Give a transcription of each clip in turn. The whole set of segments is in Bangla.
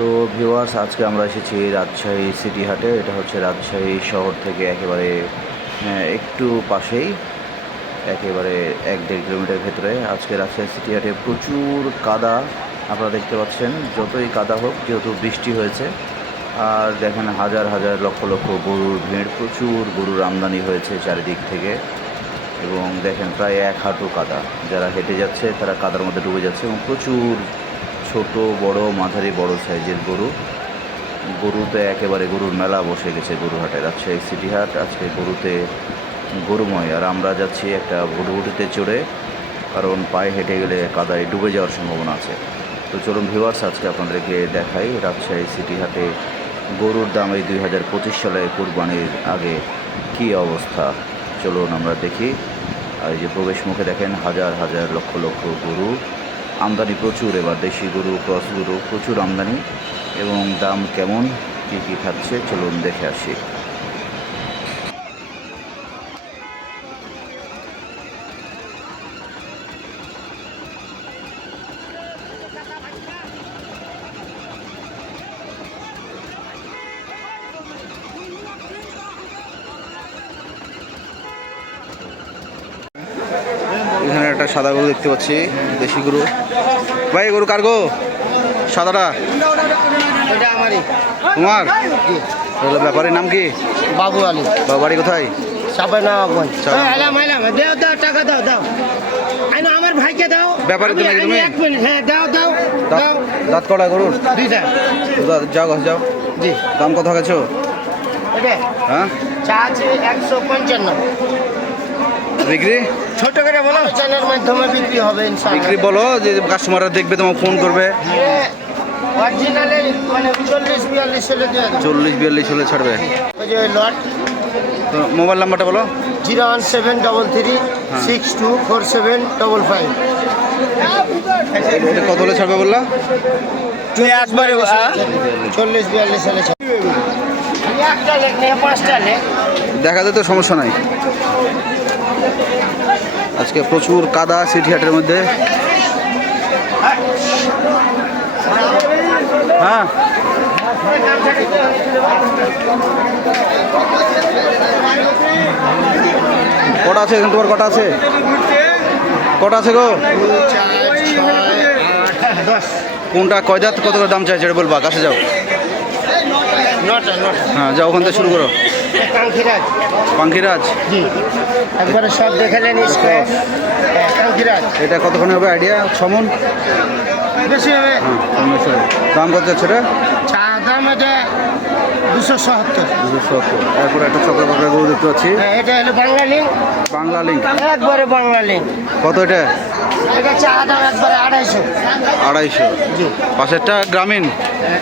তো ভিউয়ার্স আজকে আমরা এসেছি রাজশাহী সিটি হাটে। এটা হচ্ছে রাজশাহী শহর থেকে একেবারে একটু পাশেই, একেবারে এক দেড় কিলোমিটার ভেতরে। আজকে রাজশাহী সিটি হাটে প্রচুর কাদা। আপনারা দেখতে পাচ্ছেন, যতই কাদা হোক, যেহেতু বৃষ্টি হয়েছে, আর দেখেন হাজার হাজার লক্ষ লক্ষ গরুর ভিড়, প্রচুর গরুর আমদানি হয়েছে চারিদিক থেকে। এবং দেখেন প্রায় এক হাঁটু কাদা। যারা হেঁটে যাচ্ছে, তারা কাদার মধ্যে ডুবে যাচ্ছে এবং প্রচুর ছোট, বড়, মাঝারি, বড় সাইজের গরু। গরুতে একেবারে গরুর মেলা বসে গেছে গরুহাটে রাজশাহী সিটি হাট আজকে গরুতে গরুময়। আর আমরা যাচ্ছি একটা ভুটুভুটিতে চড়ে, কারণ পায়ে হেঁটে গেলে কাদায় ডুবে যাওয়ার সম্ভাবনা আছে। তো চলুন ভিউয়ার্স, আজকে আপনাদেরকে দেখাই রাজশাহী সিটি হাটে গরুর দাম এই দুই হাজার পঁচিশ সালে কুরবানির আগে কী অবস্থা। চলুন আমরা দেখি। আর এই যে প্রবেশ মুখে দেখেন হাজার হাজার লক্ষ লক্ষ গরু। আমদানি প্রচুর, এবার দেশি গরু, ক্রস গরু, প্রচুর আমদানি। এবং দাম কেমন? কী কী থাকছে? চলুন দেখে আসি। একটা সাদা গরু দেখতে পাচ্ছি দেশি গরু। ভাই গরু কার গো? সাদাটা? তোমার? ব্যাপারের নাম কি? বাবু আলী। বা বাড়ি কোথায়? দাও আমার ভাইকে ব্যাপারে তুমি? এক মিনিট। হ্যাঁ দাও দাও দাও। দাঁত গরুর? দুইটা। যাও ঘর যাও। জি। দাম কত গেছো? হ্যাঁ? চা আছে একশো পঞ্চান্ন। বিক্রি? ছোট করে বলো। চ্যানেলের মাধ্যমে বিক্রি হবে ইনশাআল্লাহ। বিক্রি বলো যে কাস্টমাররা দেখবে তোমাকে ফোন করবে। অরিজিনালে মানে চল্লিশ বিয়াল্লিশ হলে ছাড়বে। ওই যে লট তো মোবাইল নাম্বারটা বলো। Zero one seven double three six two four seven double five কত হলে ছাড়বে বললা? একবারে চল্লিশ বিয়াল্লিশ হলে ছাড়বে। একটা লেখ নিয়ে পাঁচটা লেখ। দেখা যেত সমস্যা নাই। আজকে প্রচুর কাদা সিটি হাটের মধ্যে। হ্যাঁ। কটা আছে এখন? তোমার কটা আছে? কটা আছে গো? কোনটা? কয় জাত কত করে দাম চাইছে? বলবা কাছে যাও। হ্যাঁ যাও ওখান থেকে শুরু করো। কাঙ্কিরাজ পাঙ্কিরাজ জি। একবারে সব দেখালেন স্কোয়ার কাঙ্কিরাজ এটা কতক্ষণ হবে? আইডিয়া? ছমন? বেশি হবে। হ্যাঁ। দাম কত যাচ্ছে এটা চা দাম এটা দুশো সত্তর। দুশো সত্তর। এরপর একটা চক্র পাকড়া গরু দেখতে পাচ্ছি। হ্যাঁ এটা হলো বাংলা লিঙ্ক। বাংলা লিঙ্ক। একবারে বাংলা লিঙ্ক। কত এটা? এটা চা দাম একবারে আড়াইশো। আড়াইশো। জি। পাশেরটা গ্রামীণ?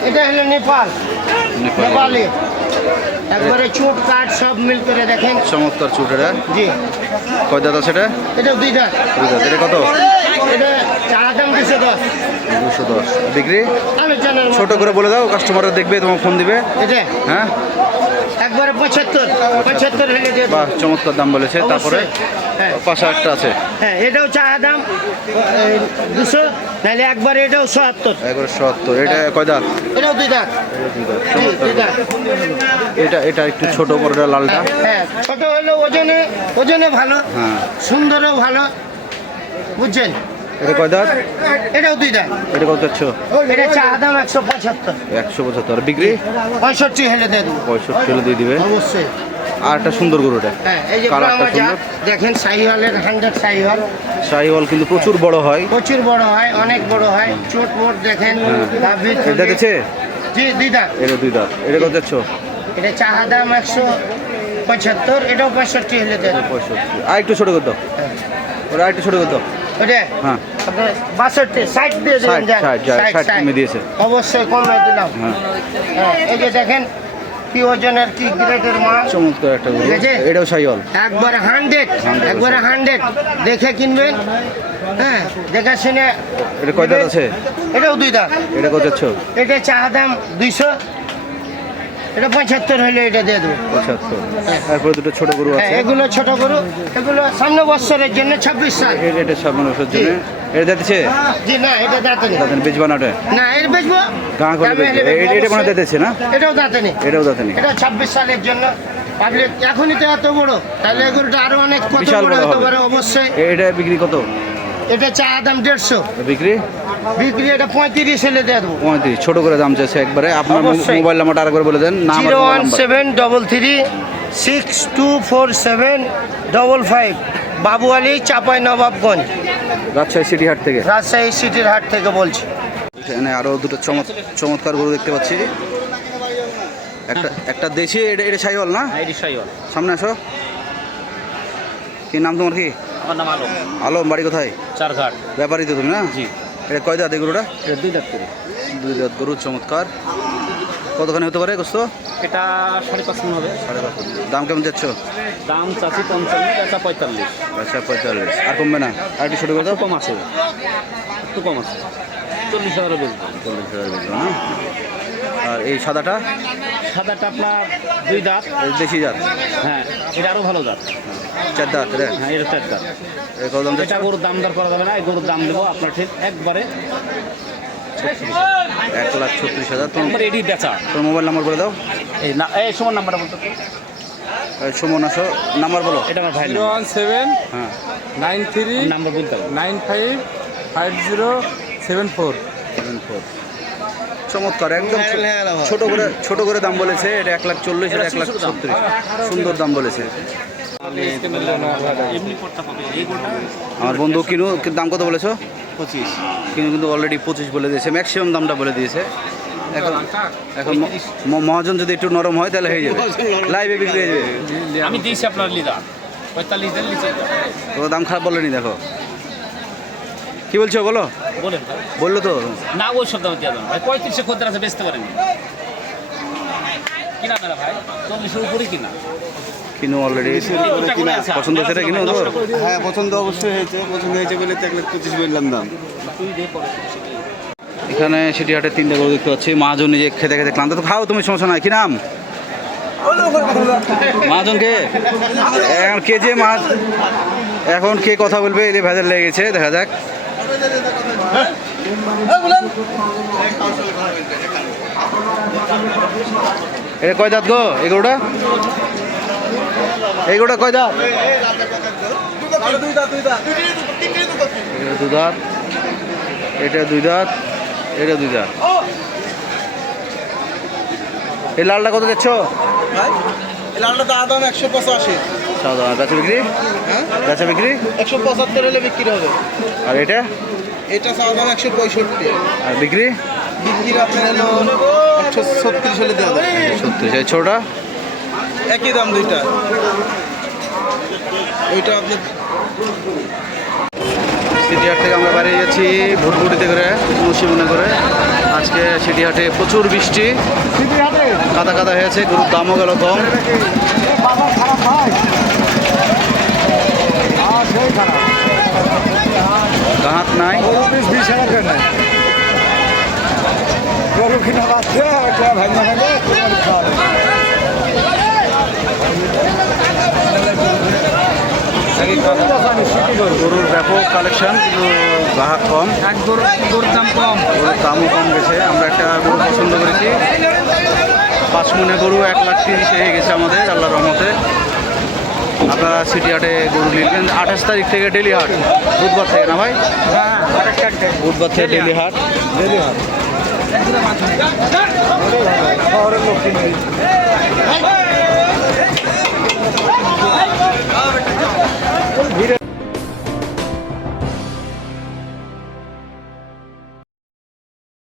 এটা হলো নেপাল। নেপালি। একবারে চুট কাট সব মিল করে দেখেন। চমৎকার চুট এটা। জি। কয় দাদা সেটা এটা? দুইটা দুই দাঁত। এটা কত? এটা চারা দাম দুশো দশ। দুশো দশ। বিক্রি? আলোচনার ছোট করে বলে দাও কাস্টমাররা দেখবে তোমার ফোন দিবে। এটা? হ্যাঁ? একবারে পঁচাত্তর পঁচাত্তর হলে দিয়ে বাহ চমৎকার দাম বলেছে। তারপরে হ্যাঁ। পাশে একটা আছে। হ্যাঁ এটাও চা দাম দুশো নাহলে একবারে এটাও সত্তর। একবারে সত্তর। এটা কয় দাঁত? এটাও দুই দাঁত। দুই দাঁত। এটা এটা একটু ছোট বড়টা লালটা? হ্যাঁ ছোট হলো ওজনে ওজনে ভালো হ্যাঁ। সুন্দরও ভালো বুঝছেন? এটা কয় দাঁত? এটাও দুই দাঁত এটা কত চাচ্ছ এটা চা দাম একশো পঁচাত্তর। একশো পঁচাত্তর। বিক্রি? পঁয়ষট্টি হলে দেন। পঁয়ষট্টি হলে দিয়ে দিবে। অবশ্যই। আর একটা সুন্দর গরু এটা হ্যাঁ কালারটা সুন্দর। দেখেন সাইহলের হান্ড্রেড সাইহল শাহিওয়াল কিন্তু প্রচুর বড় হয়। প্রচুর বড় হয় অনেক বড় হয়। চোট মোট দেখেন হ্যাঁ। এটা দিচ্ছে? জি দুই দাঁত। এটা দুই দাঁত। এটা কত যাচ্ছ? এটা চাহা দাম একশো পঁচাত্তর এটাও পঁয়ষট্টি হলে দেন। পঁয়ষট্টি। আর একটু ছোট করে দাও। ওটা আর একটু ছোট করে দাও। ওটা? হ্যাঁ। বাষট্টি ষাট দিয়ে কমে দিয়েছে। অবশ্যই কমে দিলাম। হ্যাঁ। হ্যাঁ এই যে দেখেন কি ওজনের কি গ্রেডের মাছ চমৎকার একটা গরু। এটাও শাহিওয়াল একবারে হান্ড্রেড 100 একবারে হান্ড্রেড। দেখে কিনবেন। হ্যাঁ দেখে শুনে এটা কয় দাঁত আছে? এটাও দুই দাঁত। এটা কত এটা চা দাম দুইশো। এটা পঁচাত্তর হলে এটা দিয়ে দেবো। পঁচাত্তর। তারপরে দুটো ছোট গরু হ্যাঁ আছে। এগুলো ছোট গরু এগুলো সামনে বছরের জন্য ছাব্বিশ সাল। এটা সামনে ওষুধ জন্য। এটা দিতেছে জি না এটা দাঁতে নেই। দাঁতেন বেচবা না ওটা? না এটা বেচবো। গাঁ করে দামে হলে বেচবে বেচবো এটা মনে না? এটাও দাঁতে নেই। এটাও দাঁতে নেই। এটা ছাব্বিশ সালের জন্য। পাবলিক এখনই তো এত বড়। তাহলে এগুলোটা আরও অনেক কত বড় বড় হতে পারে অবশ্যই। এটা বিক্রি কত? এটা চা দাম দেড়শো। বিক্রি? বিক্রি এটা পঁয়ত্রিশ হলে দিয়ে দেবো। পঁয়ত্রিশ ছোট করে দাম চাইছে একবারে। আপনার মোবাইল নাম্বারটা আরেকবার বলে দেন নাম zero one seven double three six two four seven double five. Babu Ali Chapai Nawabganj. Rajshahi city হাট থেকে। রাজশাহী সিটির হাট থেকে বলছি। এখানে আরও দুটো চমৎ- চমৎকার গরু দেখতে পাচ্ছি। একটা একটা দেশি এটা এটা সাইওয়াল না? সামনে আসো। কি নাম তোমার কি? আমার নাম আলম। আলম বাড়ি কোথায়? চারঘাট। ব্যাপারই তো তুমি না? জি। এটা কয় দাঁত এই গরুটা? এটা দুই দাঁত করে। দুই দাঁত গরু চমৎকার। কতখানি হতে পারে গোস্ত? এটা সাড়ে পাঁচ মন হবে। সাড়ে পাঁচ দাম কেমন যাচ্ছ? দাম চাচ্ছি পঞ্চান্ন এটা পঁয়তাল্লিশ। আচ্ছা পঁয়তাল্লিশ। আর কমবে না? আর একটু ছোটো করে কম আছে। একটু কম আছে। চল্লিশ হাজারও বেচবো। চল্লিশ হাজার বেচবো না? আর এই সাদাটা? সাদাটা আপনার দুই দাঁত। দেশি জাত। হ্যাঁ এটা আরও ভালো দাঁত চার দাঁত হ্যাঁ এটা চার দাঁত দাম এটা গরুর দাম দর করা যাবে না এই গরুর দাম দেবো আপনার ঠিক একবারে। এক লাখ ছত্রিশ হাজার। তোমার এটি বেচা। তোর মোবাইল নাম্বার বলে দাও। এই না এই সময় নাম্বারটা বলতো সুমন আসো নাম্বার বলো। এটা আমার ভাই ওয়ান সেভেন হ্যাঁ। নাইন থ্রি নাম্বার বলতে nine five five zero seven four. Seven four. চমৎকার একদম ছোট করে ছোট করে দাম বলেছে এটা এক লাখ চল্লিশ এটা এক লাখ ছত্রিশ। সুন্দর দাম বলেছে। এমনি করতে হবে। এই গরুটা আমার বন্ধু কিনু দাম কত বলেছ? পঁচিশ। কিনু কিন্তু অলরেডি পঁচিশ বলে দিয়েছে ম্যাক্সিমাম দামটা বলে দিয়েছে। এখন এখন মহাজন যদি একটু নরম হয় তাহলে হয়ে যাবে। লাইভে বিক্রি হয়ে যাবে। আমি দিয়েছি আপনার লিদা। পঁয়তাল্লিশ দেন তো দাম খারাপ বলেনি দেখো। কি বলছো বলো? বলল তো। না ওই সব দামে দিয়ে ভাই পঁয়ত্রিশে খদ্দের আছে বেচতে পারেনি। কিনা মেলা ভাই? চল্লিশের উপরে কিনা। কিনু অলরেডি পছন্দ রে কিনু? তো। হ্যাঁ পছন্দ অবশ্যই হয়েছে। পছন্দ হয়েছে বলে তো এক লাখ পঁচিশ বললাম দাম। এখানে সিটি হাটের তিনটে গরু দেখতে পাচ্ছি। মহাজন নিজে খেতে খেতে ক্লান্ত। তো খাও তুমি সমস্যা নাই। কি নাম? মহাজন কে? এখন কে যে মাছ এখন কে কথা বলবে? এলে ভেজাল লেগে গেছে। দেখা যাক। এটা কয় দাঁত গো এই গরুটা এই গরুটা কয় দাঁত? এটা দু দাঁত। এটা দুই দাঁত এটা দুই দাঁত। এই লালটা কত দিচ্ছ লালটা একশো পঁচাশি বেচা বিক্রি? হ্যাঁ? বেচা বিক্রি? একশো পঁচাত্তর হলে বিক্রি হবে। আর এটা? এটা একশো পঁয়ষট্টি। আর বিক্রি? বিক্রি আপনার হলো একশো ছত্রিশ হলে দেওয়া যাবে। সত্যি সেই ছোটা? একই দাম দুইটা। ওইটা আপনার সিটি হাট থেকে আমরা বাইরে গেছি ভুটভুটিতে করে মুসি মনে করে। আজকে সিটি হাটে প্রচুর বৃষ্টি। কাদা কাদা হয়েছে গরুর দামও গেল কম। গাহাত নাই। গরুর ব্যাপক কালেকশন কিন্তু গ্রাহক কম গরুর দাম কম। গরুর দামও কম গেছে আমরা একটা গরু পছন্দ করেছি। পাঁচ মনে গরু এক লাখ তিরিশ হয়ে গেছে আমাদের আল্লাহ রহমতে। আপনারা সিটি হাটে গরু নিবেন আঠাশ তারিখ থেকে ডেলি হাট। বুধবার থেকে না ভাই? বুধবার থেকে ডেলি হাট। ডেলি হাট